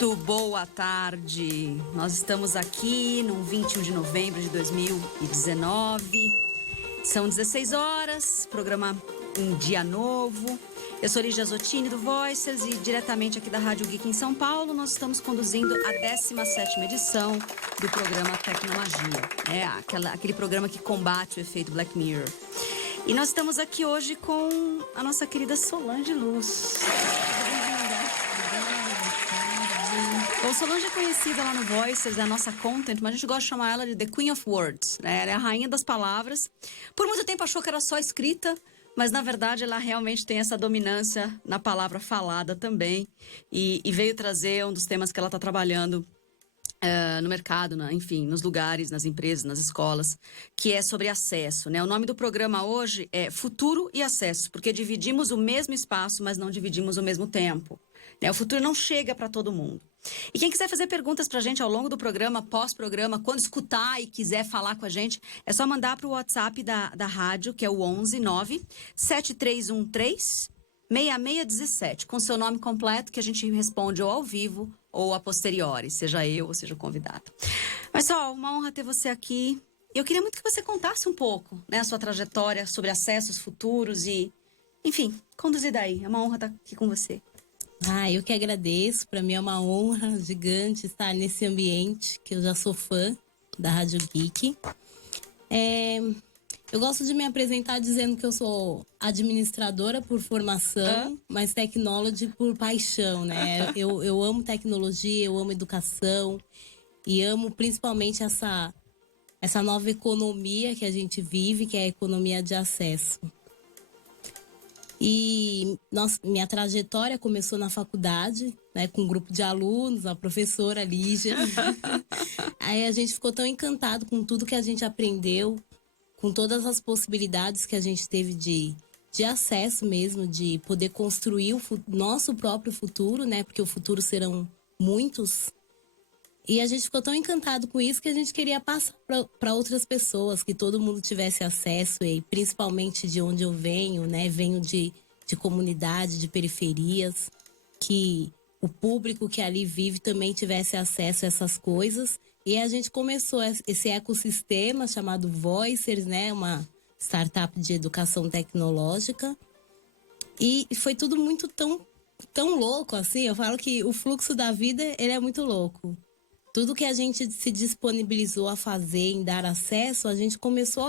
Muito boa tarde. Nós estamos aqui no 21 de novembro de 2019. São 16 horas, programa Um Dia Novo. Eu sou Lígia Zottini do Voices e diretamente aqui da Rádio Geek em São Paulo nós estamos conduzindo a 17ª edição do programa Tecnomagia. Aquele programa que combate o efeito Black Mirror. E nós estamos aqui hoje com a nossa querida Solange Luz. Bom, Solange é conhecida lá no Voices, é a nossa content, mas a gente gosta de chamar ela de The Queen of Words, né? Ela é a rainha das palavras. Por muito tempo achou que era só escrita, mas na verdade ela realmente tem essa dominância na palavra falada também. E veio trazer um dos temas que ela está trabalhando no mercado, enfim, nos lugares, nas empresas, nas escolas, que é sobre acesso, né? O nome do programa hoje é Futuro e Acesso, porque dividimos o mesmo espaço, mas não dividimos o mesmo tempo. O futuro não chega para todo mundo. E quem quiser fazer perguntas pra gente ao longo do programa, pós-programa, quando escutar e quiser falar com a gente, é só mandar pro WhatsApp da rádio, que é o 11 9 7313 6617, com seu nome completo, que a gente responde ou ao vivo ou a posteriori, seja eu ou seja o convidado. Mas só, uma honra ter você aqui. Eu queria muito que você contasse um pouco, né, a sua trajetória sobre acessos futuros e, enfim, conduzir daí. É uma honra estar aqui com você. Eu que agradeço. Para mim é uma honra gigante estar nesse ambiente, que eu já sou fã da Rádio Geek. Eu gosto de me apresentar dizendo que eu sou administradora por formação, mas technology por paixão, né? Eu amo tecnologia, eu amo educação e amo principalmente essa nova economia que a gente vive, que é a economia de acesso. E minha trajetória começou na faculdade, né, com um grupo de alunos, a professora Lígia. Aí a gente ficou tão encantado com tudo que a gente aprendeu, com todas as possibilidades que a gente teve de acesso mesmo, de poder construir o nosso próprio futuro, né, porque o futuro serão muitos. E a gente ficou tão encantado com isso que a gente queria passar para outras pessoas, que todo mundo tivesse acesso, e principalmente de onde eu venho, né? Venho de comunidade, de periferias, que o público que ali vive também tivesse acesso a essas coisas. E a gente começou esse ecossistema chamado Voicers, né? Uma startup de educação tecnológica. E foi tudo muito tão louco, assim. Eu falo que o fluxo da vida, ele é muito louco. Tudo que a gente se disponibilizou a fazer, em dar acesso, a gente começou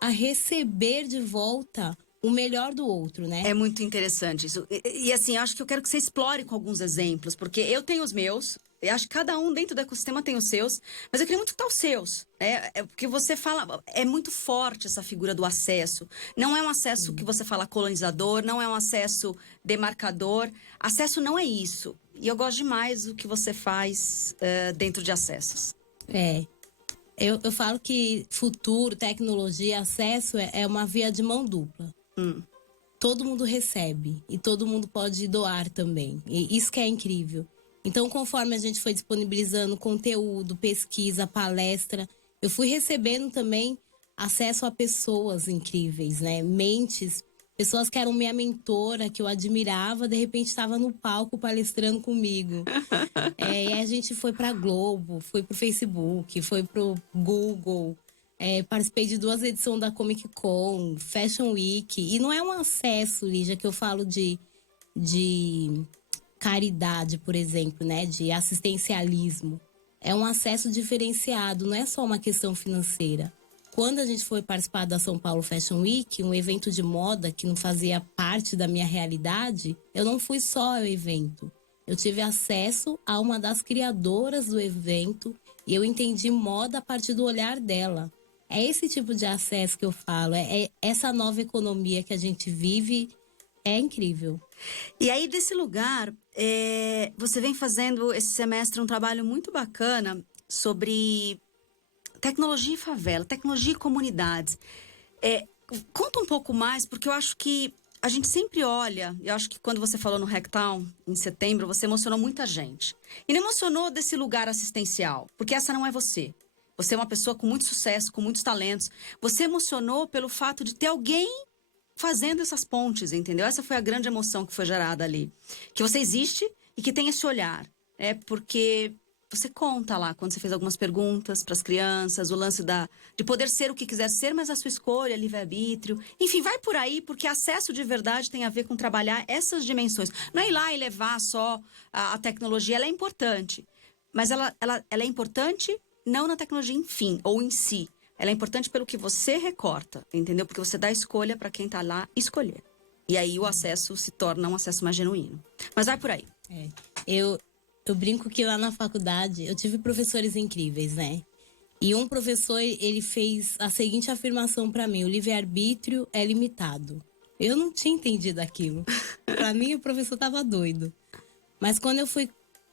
a receber de volta o melhor do outro, né? É muito interessante isso. E assim, eu acho que eu quero que você explore com alguns exemplos, porque eu tenho os meus, eu acho que cada um dentro do ecossistema tem os seus, mas eu queria muito escutar os seus, né? Porque você fala, é muito forte essa figura do acesso. Não é um acesso que você fala colonizador, não é um acesso demarcador. Acesso não é isso. E eu gosto demais do que você faz dentro de acessos. Eu falo que futuro, tecnologia, acesso é uma via de mão dupla. Todo mundo recebe e todo mundo pode doar também. E isso que é incrível. Então, conforme a gente foi disponibilizando conteúdo, pesquisa, palestra, eu fui recebendo também acesso a pessoas incríveis, né? Mentes, pessoas que eram minha mentora, que eu admirava, de repente estava no palco palestrando comigo. E a gente foi pra Globo, foi pro Facebook, foi pro Google. Participei de 2 edições da Comic Con, Fashion Week. E não é um acesso, Lígia, que eu falo de caridade, por exemplo, né? De assistencialismo. É um acesso diferenciado, não é só uma questão financeira. Quando a gente foi participar da São Paulo Fashion Week, um evento de moda que não fazia parte da minha realidade, eu não fui só ao evento. Eu tive acesso a uma das criadoras do evento e eu entendi moda a partir do olhar dela. É esse tipo de acesso que eu falo, é essa nova economia que a gente vive, é incrível. E aí, desse lugar, você vem fazendo esse semestre um trabalho muito bacana sobre tecnologia e favela, tecnologia e comunidades. Conta um pouco mais, porque eu acho que a gente sempre olha, eu acho que quando você falou no Hacktown, em setembro, você emocionou muita gente. E não emocionou desse lugar assistencial, porque essa não é você. Você é uma pessoa com muito sucesso, com muitos talentos. Você emocionou pelo fato de ter alguém fazendo essas pontes, entendeu? Essa foi a grande emoção que foi gerada ali. Que você existe e que tem esse olhar. porque você conta lá quando você fez algumas perguntas para as crianças, o lance de poder ser o que quiser ser, mas a sua escolha, livre-arbítrio. Enfim, vai por aí, porque acesso de verdade tem a ver com trabalhar essas dimensões. Não é ir lá e levar só a tecnologia, ela é importante. Mas ela é importante não na tecnologia em fim, ou em si. Ela é importante pelo que você recorta, entendeu? Porque você dá escolha para quem tá lá escolher. E aí o acesso se torna um acesso mais genuíno. Mas vai por aí. Eu brinco que lá na faculdade eu tive professores incríveis, né? E um professor, ele fez a seguinte afirmação para mim: o livre-arbítrio é limitado. Eu não tinha entendido aquilo. Para mim, o professor tava doido. Mas quando eu fui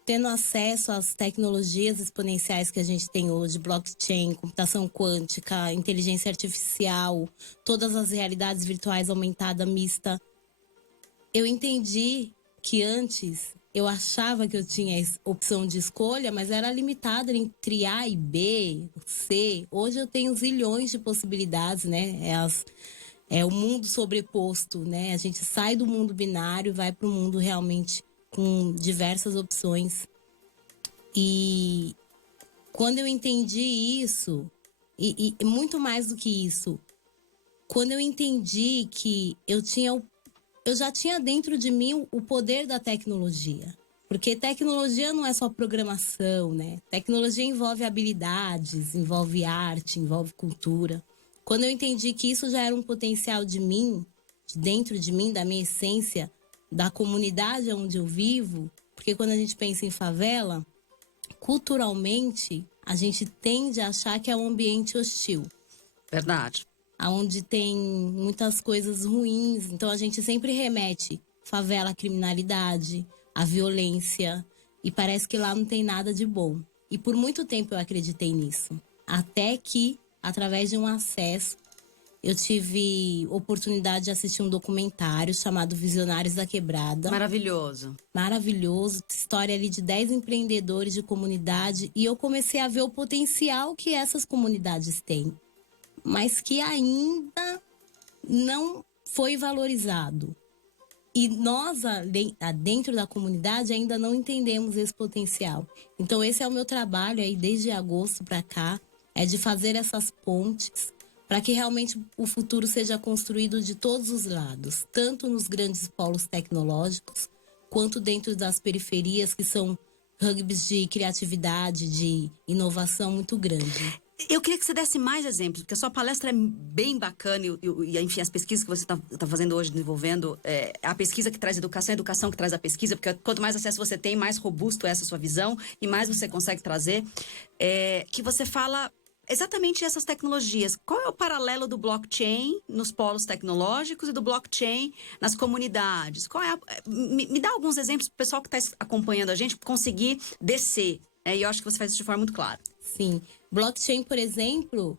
tendo acesso às tecnologias exponenciais que a gente tem hoje, blockchain, computação quântica, inteligência artificial, todas as realidades virtuais aumentada, mista, eu entendi que antes eu achava que eu tinha opção de escolha, mas era limitada entre A e B, C. Hoje eu tenho zilhões de possibilidades, né? É o mundo sobreposto, né? A gente sai do mundo binário e vai para o mundo realmente com diversas opções. E quando eu entendi isso, e muito mais do que isso, quando eu entendi que eu já tinha dentro de mim o poder da tecnologia. Porque tecnologia não é só programação, né? Tecnologia envolve habilidades, envolve arte, envolve cultura. Quando eu entendi que isso já era um potencial de mim, de dentro de mim, da minha essência, da comunidade onde eu vivo, porque quando a gente pensa em favela, culturalmente, a gente tende a achar que é um ambiente hostil. Verdade. Onde tem muitas coisas ruins. Então, a gente sempre remete favela à criminalidade, à violência. E parece que lá não tem nada de bom. E por muito tempo eu acreditei nisso. Até que, através de um acesso, eu tive oportunidade de assistir um documentário chamado Visionários da Quebrada. Maravilhoso. Maravilhoso. História ali de 10 empreendedores de comunidade. E eu comecei a ver o potencial que essas comunidades têm, mas que ainda não foi valorizado. E nós, dentro da comunidade, ainda não entendemos esse potencial. Então, esse é o meu trabalho aí, desde agosto para cá, é de fazer essas pontes para que realmente o futuro seja construído de todos os lados, tanto nos grandes polos tecnológicos, quanto dentro das periferias, que são hubs de criatividade, de inovação muito grande. Eu queria que você desse mais exemplos, porque a sua palestra é bem bacana e enfim, as pesquisas que você tá fazendo hoje, desenvolvendo, a pesquisa que traz educação, a educação que traz a pesquisa, porque quanto mais acesso você tem, mais robusto é essa sua visão e mais você consegue trazer, que você fala exatamente essas tecnologias. Qual é o paralelo do blockchain nos polos tecnológicos e do blockchain nas comunidades? Me dá alguns exemplos para o pessoal que está acompanhando a gente conseguir descer. E eu acho que você faz isso de forma muito clara. Sim. Blockchain, por exemplo,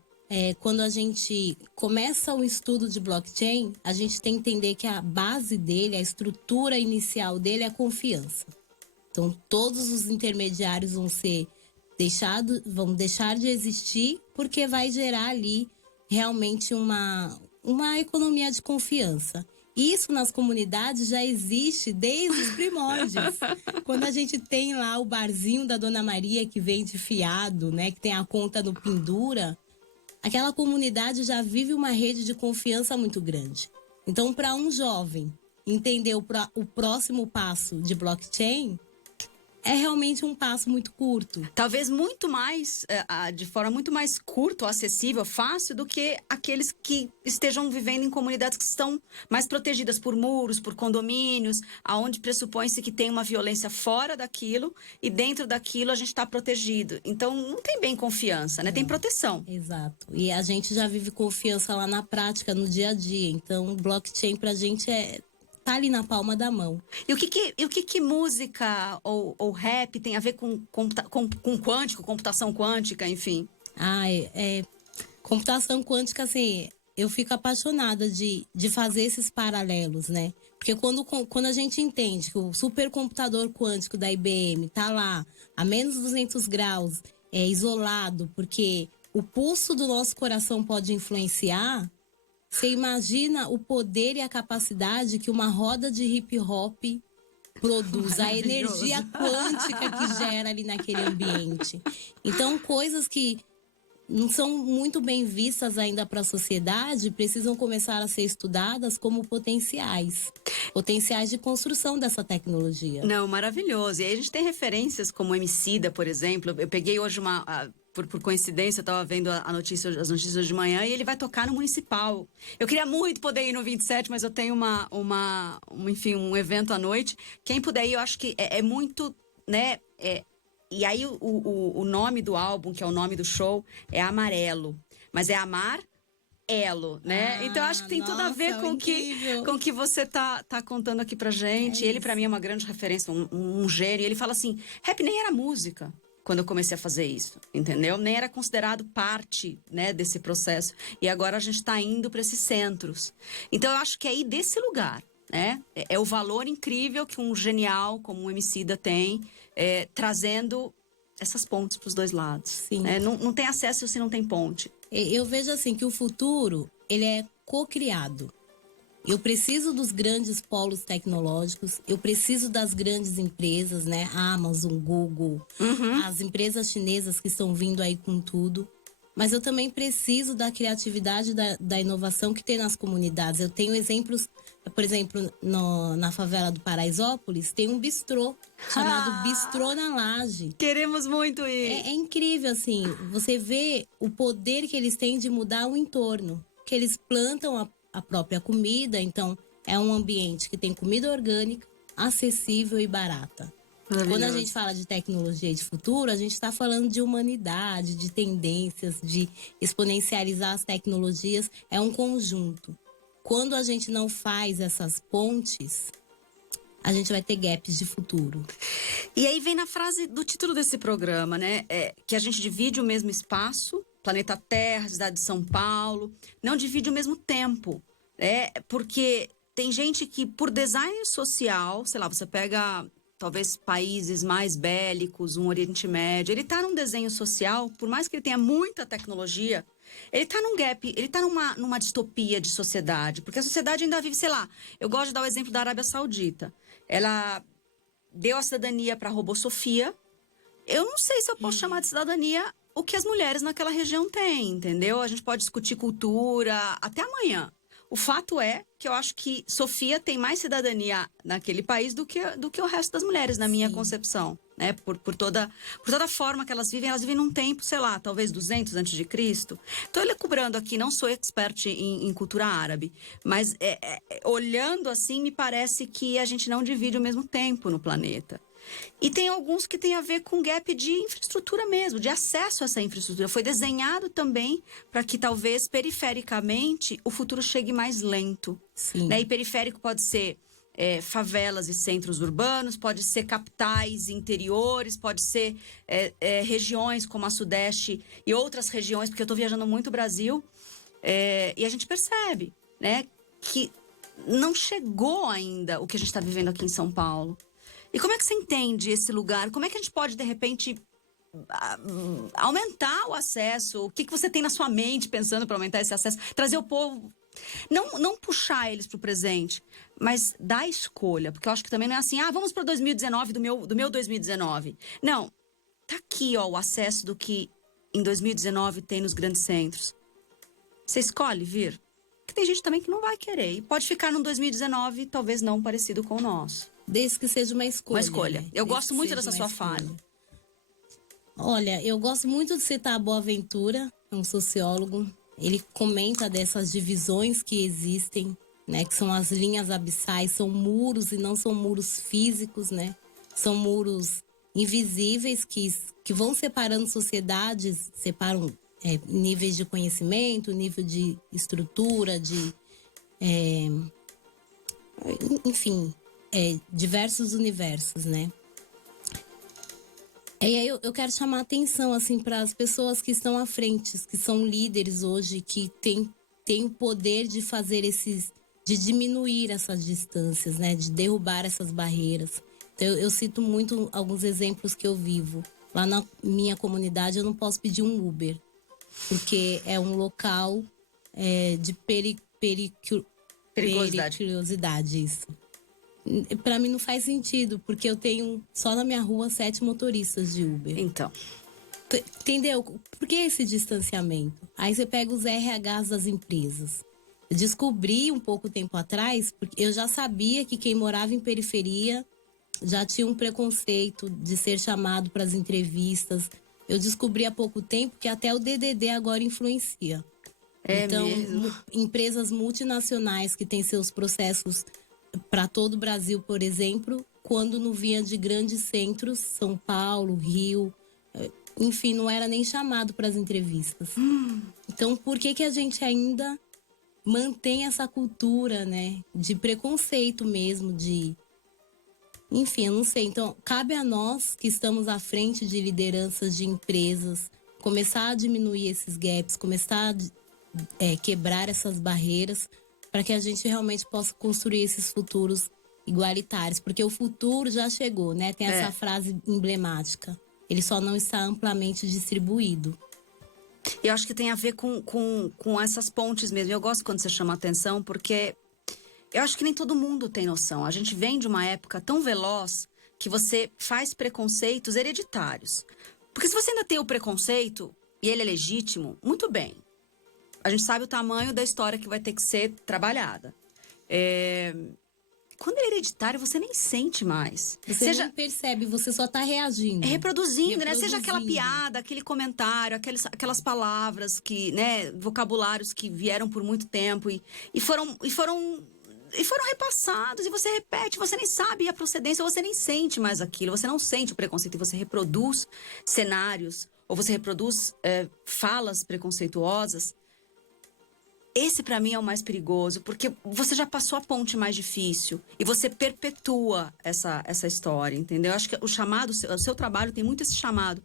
quando a gente começa o estudo de blockchain, a gente tem que entender que a base dele, a estrutura inicial dele é a confiança. Então, todos os intermediários vão deixar de existir, porque vai gerar ali realmente uma economia de confiança. Isso nas comunidades já existe desde os primórdios. Quando a gente tem lá o barzinho da Dona Maria que vende fiado, né, que tem a conta no Pendura, aquela comunidade já vive uma rede de confiança muito grande. Então, para um jovem entender o próximo passo de blockchain, é realmente um passo muito curto. Talvez muito mais, de forma muito mais curta, acessível, fácil, do que aqueles que estejam vivendo em comunidades que estão mais protegidas por muros, por condomínios, aonde pressupõe-se que tem uma violência fora daquilo e dentro daquilo a gente está protegido. Então, não tem bem confiança, né? Tem proteção. Exato. E a gente já vive confiança lá na prática, no dia a dia. Então, blockchain pra gente tá ali na palma da mão. E o que música ou rap tem a ver com quântico, computação quântica, enfim? Computação quântica, assim, eu fico apaixonada de fazer esses paralelos, né? Porque quando a gente entende que o supercomputador quântico da IBM tá lá a menos 200 graus, isolado, porque o pulso do nosso coração pode influenciar. Você imagina o poder e a capacidade que uma roda de hip hop produz, a energia quântica que gera ali naquele ambiente. Então, coisas que não são muito bem vistas ainda para a sociedade precisam começar a ser estudadas como potenciais de construção dessa tecnologia. Não, maravilhoso. E aí a gente tem referências como Emicida, por exemplo. Eu peguei hoje por coincidência, eu estava vendo as notícias de manhã e ele vai tocar no Municipal. Eu queria muito poder ir no 27, mas eu tenho enfim, um evento à noite. Quem puder ir, eu acho que é muito, né? E aí o nome do álbum, que é o nome do show, é Amarelo. Mas é Amar Elo, né? Então eu acho que tem tudo a ver com o que você tá contando aqui pra gente. Ele pra mim é uma grande referência, um gênio. Ele fala assim, rap nem era música quando eu comecei a fazer isso, entendeu? Nem era considerado parte, né, desse processo. E agora a gente tá indo para esses centros. Então eu acho que é aí desse lugar, né? É o valor incrível que um genial como o Emicida tem, trazendo essas pontes para os dois lados. Sim. Né? Não tem acesso se não tem ponte. Eu vejo assim que o futuro, ele é co-criado. Eu preciso dos grandes polos tecnológicos, eu preciso das grandes empresas, né? Amazon, Google, as empresas chinesas que estão vindo aí com tudo. Mas eu também preciso da criatividade, da inovação que tem nas comunidades. Eu tenho exemplos, por exemplo, na favela do Paraisópolis, tem um bistrô chamado Bistrô na Laje. Queremos muito ir. É incrível, assim, você vê o poder que eles têm de mudar o entorno. Que eles plantam a própria comida, então é um ambiente que tem comida orgânica, acessível e barata. Quando a gente fala de tecnologia e de futuro, a gente está falando de humanidade, de tendências, de exponencializar as tecnologias. É um conjunto. Quando a gente não faz essas pontes, a gente vai ter gaps de futuro. E aí vem na frase do título desse programa, né? Que a gente divide o mesmo espaço, planeta Terra, cidade de São Paulo, não divide o mesmo tempo. Porque tem gente que, por design social, sei lá, você pega talvez países mais bélicos, um Oriente Médio, ele tá num desenho social, por mais que ele tenha muita tecnologia, ele tá num gap, ele tá numa distopia de sociedade, porque a sociedade ainda vive, sei lá, eu gosto de dar o exemplo da Arábia Saudita. Ela deu a cidadania para a robô Sofia. Eu não sei se eu posso chamar de cidadania o que as mulheres naquela região têm, entendeu? A gente pode discutir cultura até amanhã. O fato é que eu acho que Sofia tem mais cidadania naquele país do que o resto das mulheres, na minha concepção. Né? Por toda a forma que elas vivem num tempo, sei lá, talvez 200 antes de Cristo. Estou cobrando aqui, não sou expert em cultura árabe, mas olhando assim, me parece que a gente não divide o mesmo tempo no planeta. E tem alguns que tem a ver com gap de infraestrutura mesmo, de acesso a essa infraestrutura. Foi desenhado também para que talvez perifericamente o futuro chegue mais lento. Sim. Né? E periférico pode ser favelas e centros urbanos, pode ser capitais interiores, pode ser regiões como a Sudeste e outras regiões, porque eu estou viajando muito o Brasil, e a gente percebe, né, que não chegou ainda o que a gente está vivendo aqui em São Paulo. E como é que você entende esse lugar? Como é que a gente pode, de repente, aumentar o acesso? O que você tem na sua mente pensando para aumentar esse acesso? Trazer o povo... Não puxar eles para o presente, mas dar escolha. Porque eu acho que também não é assim, vamos para 2019, do meu 2019. Não, tá aqui o acesso do que em 2019 tem nos grandes centros. Você escolhe vir? Porque tem gente também que não vai querer. E pode ficar no 2019, talvez não parecido com o nosso. Desde que seja uma escolha. Uma escolha. Né? Eu gosto muito dessa sua fala. Olha, eu gosto muito de citar Boaventura, um sociólogo. Ele comenta dessas divisões que existem, né? Que são as linhas abissais, são muros e não são muros físicos, né? São muros invisíveis que vão separando sociedades, separam níveis de conhecimento, nível de estrutura, enfim... diversos universos, né? E aí eu quero chamar a atenção, assim, para as pessoas que estão à frente, que são líderes hoje, que têm o poder de fazer de diminuir essas distâncias, né? De derrubar essas barreiras. Então, eu cito muito alguns exemplos que eu vivo. Lá na minha comunidade, eu não posso pedir um Uber, porque é um local de periculosidade, isso. Pra mim não faz sentido, porque eu tenho só na minha rua 7 motoristas de Uber. Então. Entendeu? Por que esse distanciamento? Aí você pega os RHs das empresas. Eu descobri um pouco tempo atrás, porque eu já sabia que quem morava em periferia já tinha um preconceito de ser chamado para as entrevistas. Eu descobri há pouco tempo que até o DDD agora influencia. Então, empresas multinacionais que têm seus processos para todo o Brasil, por exemplo, quando não vinha de grandes centros, São Paulo, Rio, enfim, não era nem chamado para as entrevistas. Então, por que a gente ainda mantém essa cultura, né, de preconceito mesmo, de... Enfim, eu não sei. Então, cabe a nós que estamos à frente de lideranças de empresas começar a diminuir esses gaps, começar a quebrar essas barreiras para que a gente realmente possa construir esses futuros igualitários. Porque o futuro já chegou, né? Tem essa frase emblemática. Ele só não está amplamente distribuído. Eu acho que tem a ver com essas pontes mesmo. Eu gosto quando você chama atenção, porque eu acho que nem todo mundo tem noção. A gente vem de uma época tão veloz que você faz preconceitos hereditários. Porque se você ainda tem o preconceito, e ele é legítimo, muito bem. A gente sabe o tamanho da história que vai ter que ser trabalhada. Quando ele é hereditário, você nem sente mais. Você nem percebe, você só tá reagindo. Reproduzindo, né? Seja aquela piada, aquele comentário, aquelas palavras que, né? Vocabulários que vieram por muito tempo e foram repassados. E você repete, você nem sabe a procedência, você nem sente mais aquilo. Você não sente o preconceito e você reproduz cenários ou você reproduz falas preconceituosas. Esse, pra mim, é o mais perigoso, porque você já passou a ponte mais difícil e você perpetua essa história, entendeu? Eu acho que o seu trabalho tem muito esse chamado.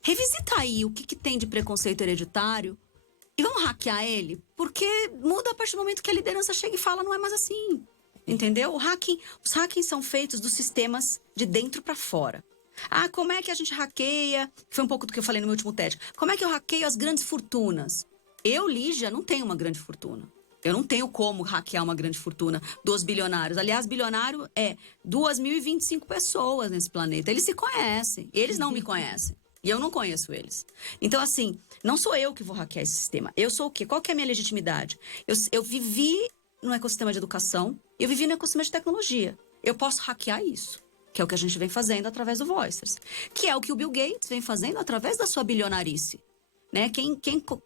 Revisita aí o que tem de preconceito hereditário e vamos hackear ele, porque muda a partir do momento que a liderança chega e fala, não é mais assim, entendeu? Os hackings são feitos dos sistemas de dentro pra fora. Como é que a gente hackeia? Foi um pouco do que eu falei no meu último TED. Como é que eu hackeio as grandes fortunas? Eu, Lígia, não tenho uma grande fortuna. Eu não tenho como hackear uma grande fortuna dos bilionários. Aliás, bilionário é 2.025 pessoas nesse planeta. Eles se conhecem. Eles não me conhecem. E eu não conheço eles. Então, assim, não sou eu que vou hackear esse sistema. Eu sou o quê? Qual que é a minha legitimidade? Eu vivi no ecossistema de educação, eu vivi no ecossistema de tecnologia. Eu posso hackear isso. Que é o que a gente vem fazendo através do Voicers. Que é o que o Bill Gates vem fazendo através da sua bilionarice. Né? Quem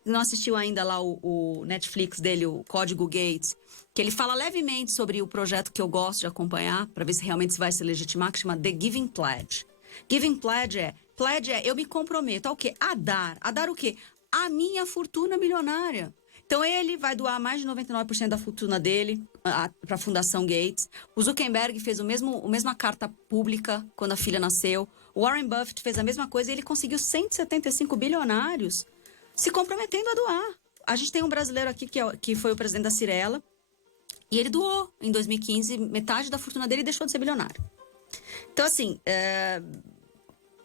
não assistiu ainda lá o Netflix dele, o Código Gates, que ele fala levemente sobre o projeto que eu gosto de acompanhar, para ver se realmente vai se legitimar, que chama The Giving Pledge. Giving Pledge é eu me comprometo ao quê? A dar o quê? A minha fortuna milionária. Então ele vai doar mais de 99% da fortuna dele para a Fundação Gates. O Zuckerberg fez a mesma carta pública quando a filha nasceu. O Warren Buffett fez a mesma coisa e ele conseguiu 175 bilionários se comprometendo a doar. A gente tem um brasileiro aqui que foi o presidente da Cirela e ele doou em 2015 metade da fortuna dele e deixou de ser bilionário. Então, assim,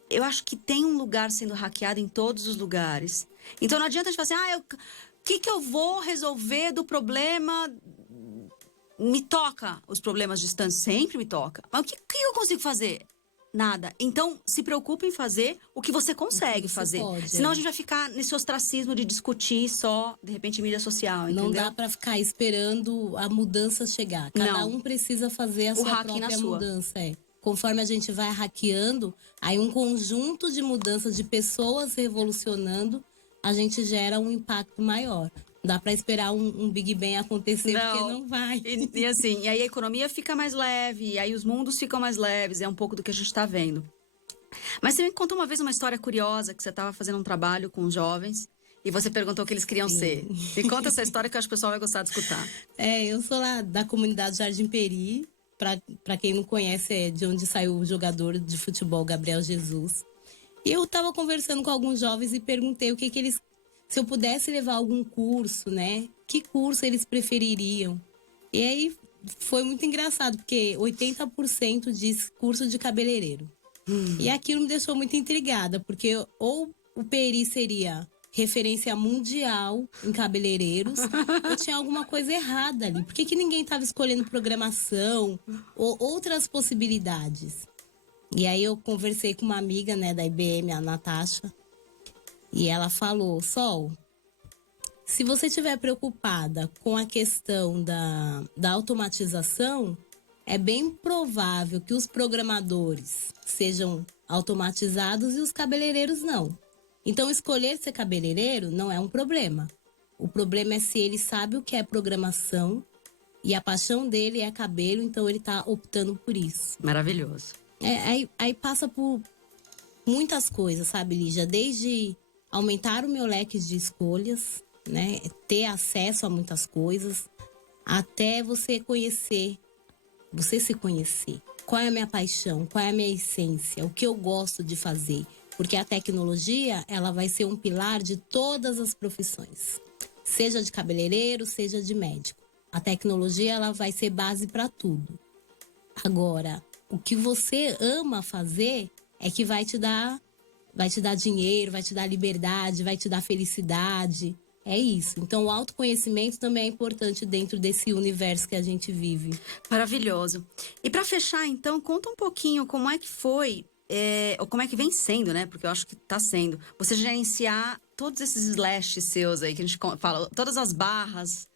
eu acho que tem um lugar sendo hackeado em todos os lugares. Então não adianta a gente falar assim, o que eu vou resolver do problema? Me toca os problemas distantes, sempre me toca. Mas o que eu consigo fazer? Nada. Então, se preocupe em fazer o que você consegue fazer. Senão a gente vai ficar nesse ostracismo de discutir só, de repente, mídia social, entendeu? Não dá pra ficar esperando a mudança chegar. Cada um precisa fazer a sua própria mudança. Conforme a gente vai hackeando, aí um conjunto de mudanças de pessoas revolucionando, a gente gera um impacto maior. Dá pra esperar um Big Bang acontecer, porque não vai. E assim, e aí a economia fica mais leve, e aí os mundos ficam mais leves, é um pouco do que a gente tá vendo. Mas você me contou uma vez uma história curiosa, que você tava fazendo um trabalho com os jovens, e você perguntou o que eles queriam ser. Me conta essa história que eu acho que o pessoal vai gostar de escutar. Eu sou lá da comunidade Jardim Peri, pra quem não conhece, é de onde saiu o jogador de futebol Gabriel Jesus. E eu tava conversando com alguns jovens e perguntei o que eles... Se eu pudesse levar algum curso, né? Que curso eles prefeririam? E aí foi muito engraçado, porque 80% diz curso de cabeleireiro. E aquilo me deixou muito intrigada, porque ou o Peri seria referência mundial em cabeleireiros, ou tinha alguma coisa errada ali. Por que que ninguém estava escolhendo programação ou outras possibilidades? E aí eu conversei com uma amiga, né, da IBM, a Natasha, e ela falou: Sol, se você estiver preocupada com a questão da automatização, é bem provável que os programadores sejam automatizados e os cabeleireiros não. Então, escolher ser cabeleireiro não é um problema. O problema é se ele sabe o que é programação e a paixão dele é cabelo, então ele está optando por isso. Maravilhoso. Aí passa por muitas coisas, sabe, Lígia? Desde aumentar o meu leque de escolhas, né? Ter acesso a muitas coisas, até você se conhecer. Qual é a minha paixão? Qual é a minha essência? O que eu gosto de fazer? Porque a tecnologia, ela vai ser um pilar de todas as profissões. Seja de cabeleireiro, seja de médico. A tecnologia, ela vai ser base para tudo. Agora, o que você ama fazer é que vai te dar dinheiro, vai te dar liberdade, vai te dar felicidade. É isso. Então, o autoconhecimento também é importante dentro desse universo que a gente vive. Maravilhoso. E para fechar, então, conta um pouquinho como é que foi, ou como é que vem sendo, né? Porque eu acho que tá sendo. Você gerenciar todos esses slashes seus aí, que a gente fala, todas as barras.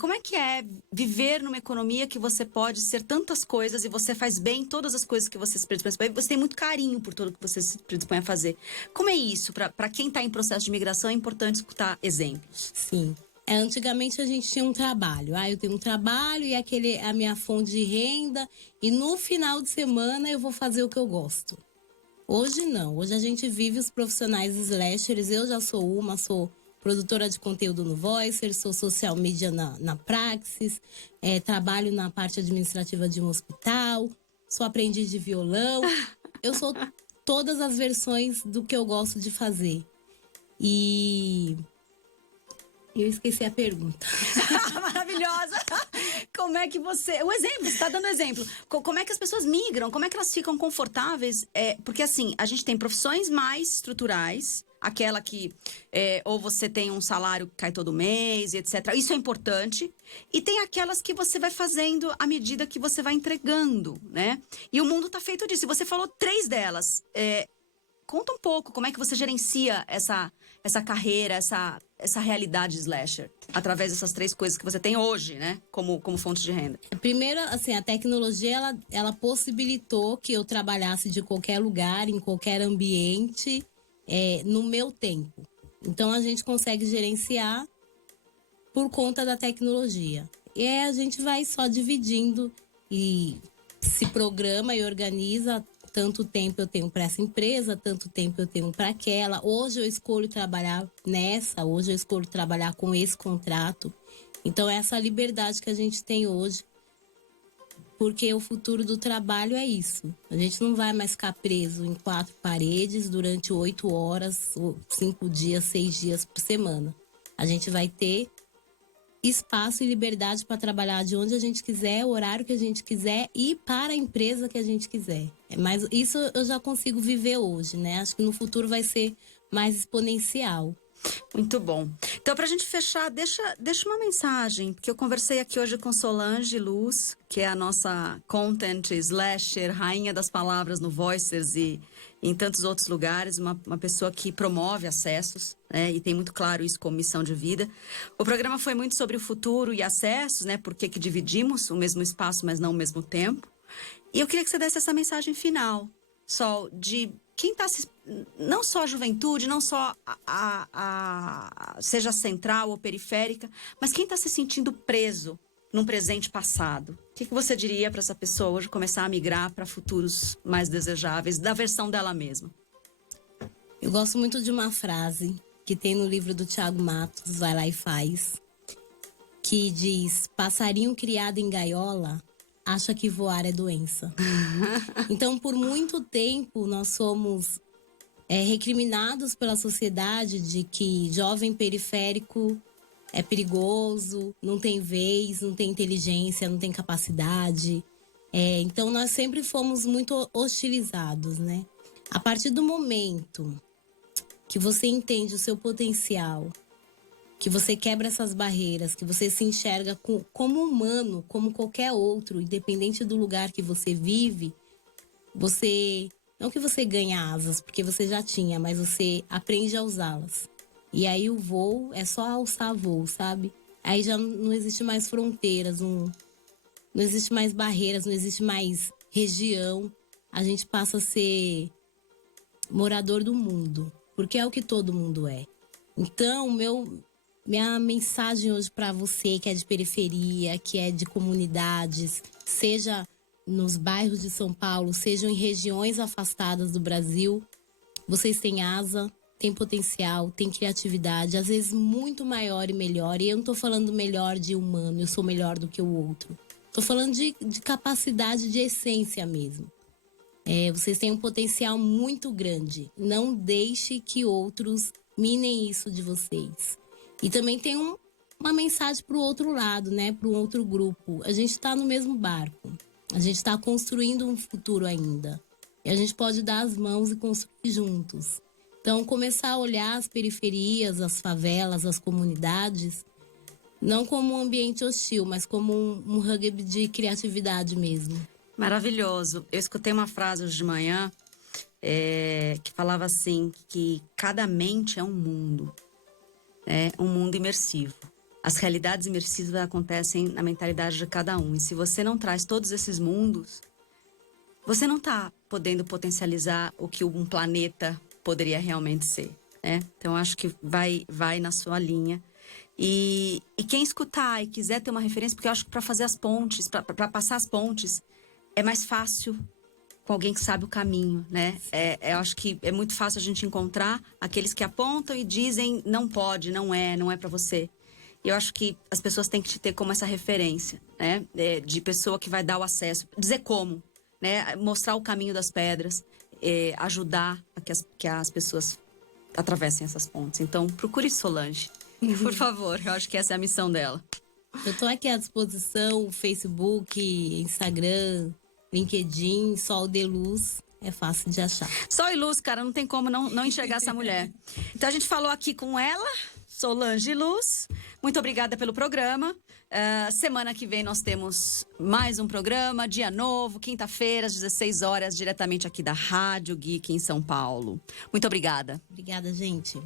Como é que é viver numa economia que você pode ser tantas coisas e você faz bem todas as coisas que você se predispõe a fazer, você tem muito carinho por tudo que você se predispõe a fazer. Como é isso? Para quem está em processo de migração, é importante escutar exemplos. Sim. Antigamente a gente tinha um trabalho. Eu tenho um trabalho e a minha fonte de renda, e no final de semana eu vou fazer o que eu gosto. Hoje não. Hoje a gente vive os profissionais slashers. Eu já sou produtora de conteúdo no Voicer, sou social media na Praxis, trabalho na parte administrativa de um hospital, sou aprendiz de violão. Eu sou todas as versões do que eu gosto de fazer. E eu esqueci a pergunta. Maravilhosa! Como é que você... O exemplo, você está dando exemplo. Como é que as pessoas migram? Como é que elas ficam confortáveis? Porque assim, a gente tem profissões mais estruturais, aquela que ou você tem um salário que cai todo mês, etc. Isso é importante. E tem aquelas que você vai fazendo à medida que você vai entregando, né? E o mundo está feito disso. E você falou 3 delas. Conta um pouco como é que você gerencia essa carreira, essa realidade slasher, através dessas 3 coisas que você tem hoje, né? Como fonte de renda. Primeiro, assim, a tecnologia, ela possibilitou que eu trabalhasse de qualquer lugar, em qualquer ambiente, no meu tempo. Então, a gente consegue gerenciar por conta da tecnologia. E a gente vai só dividindo e se programa e organiza. Tanto tempo eu tenho para essa empresa, tanto tempo eu tenho para aquela. Hoje eu escolho trabalhar hoje eu escolho trabalhar com esse contrato. Então, essa liberdade que a gente tem hoje, porque o futuro do trabalho é isso. A gente não vai mais ficar preso em 4 paredes durante 8 horas, 5 dias, 6 dias por semana. A gente vai ter espaço e liberdade para trabalhar de onde a gente quiser, o horário que a gente quiser e para a empresa que a gente quiser. Mas isso eu já consigo viver hoje, né? Acho que no futuro vai ser mais exponencial. Muito bom. Então, para a gente fechar, deixa uma mensagem, porque eu conversei aqui hoje com Solange Luz, que é a nossa content slasher, rainha das palavras no Voicers e em tantos outros lugares, uma pessoa que promove acessos, né, e tem muito claro isso como missão de vida. O programa foi muito sobre o futuro e acessos, né, por que dividimos o mesmo espaço, mas não o mesmo tempo. E eu queria que você desse essa mensagem final, Sol, de quem está não só a juventude, não só seja central ou periférica, mas quem está se sentindo preso num presente passado. O que você diria para essa pessoa hoje começar a migrar para futuros mais desejáveis, da versão dela mesma? Eu gosto muito de uma frase que tem no livro do Thiago Matos, Vai Lá e Faz, que diz: passarinho criado em gaiola acha que voar é doença. Então, por muito tempo, nós somos recriminados pela sociedade de que jovem periférico é perigoso, não tem vez, não tem inteligência, não tem capacidade. Então, nós sempre fomos muito hostilizados, né? A partir do momento que você entende o seu potencial, que você quebra essas barreiras, que você se enxerga como humano, como qualquer outro, independente do lugar que você vive, você... Não que você ganha asas, porque você já tinha, mas você aprende a usá-las. E aí o voo é só alçar voo, sabe? Aí já não existe mais fronteiras, não existe mais barreiras, não existe mais região. A gente passa a ser morador do mundo, porque é o que todo mundo é. Então, minha mensagem hoje para você que é de periferia, que é de comunidades, seja nos bairros de São Paulo, sejam em regiões afastadas do Brasil, vocês têm asa, têm potencial, têm criatividade, às vezes muito maior e melhor. E eu não tô falando melhor de humano, eu sou melhor do que o outro. Tô falando de capacidade, de essência mesmo. Vocês têm um potencial muito grande. Não deixe que outros minem isso de vocês. E também tem uma mensagem pro outro lado, né? Pro outro grupo. A gente tá no mesmo barco. A gente está construindo um futuro ainda. E a gente pode dar as mãos e construir juntos. Então, começar a olhar as periferias, as favelas, as comunidades, não como um ambiente hostil, mas como um rugby de criatividade mesmo. Maravilhoso. Eu escutei uma frase hoje de manhã que falava assim, que cada mente é um mundo. Um mundo imersivo. As realidades imersivas acontecem na mentalidade de cada um. E se você não traz todos esses mundos, você não está podendo potencializar o que um planeta poderia realmente ser, né? Então, acho que vai na sua linha. E quem escutar e quiser ter uma referência, porque eu acho que para fazer as pontes, para passar as pontes, é mais fácil com alguém que sabe o caminho, né? Eu acho que é muito fácil a gente encontrar aqueles que apontam e dizem não pode, não é para você. Eu acho que as pessoas têm que te ter como essa referência, né? De pessoa que vai dar o acesso, dizer como, né? Mostrar o caminho das pedras, ajudar a que as pessoas atravessem essas pontes. Então, procure Solange, por favor. Eu acho que essa é a missão dela. Eu tô aqui à disposição, Facebook, Instagram, LinkedIn, Sol de Luz. É fácil de achar. Sol e luz, cara, não tem como não enxergar essa mulher. Então, a gente falou aqui com ela, Solange Luz. Muito obrigada pelo programa. Semana que vem nós temos mais um programa, dia novo, quinta-feira, às 16 horas, diretamente aqui da Rádio Geek em São Paulo. Muito obrigada. Obrigada, gente.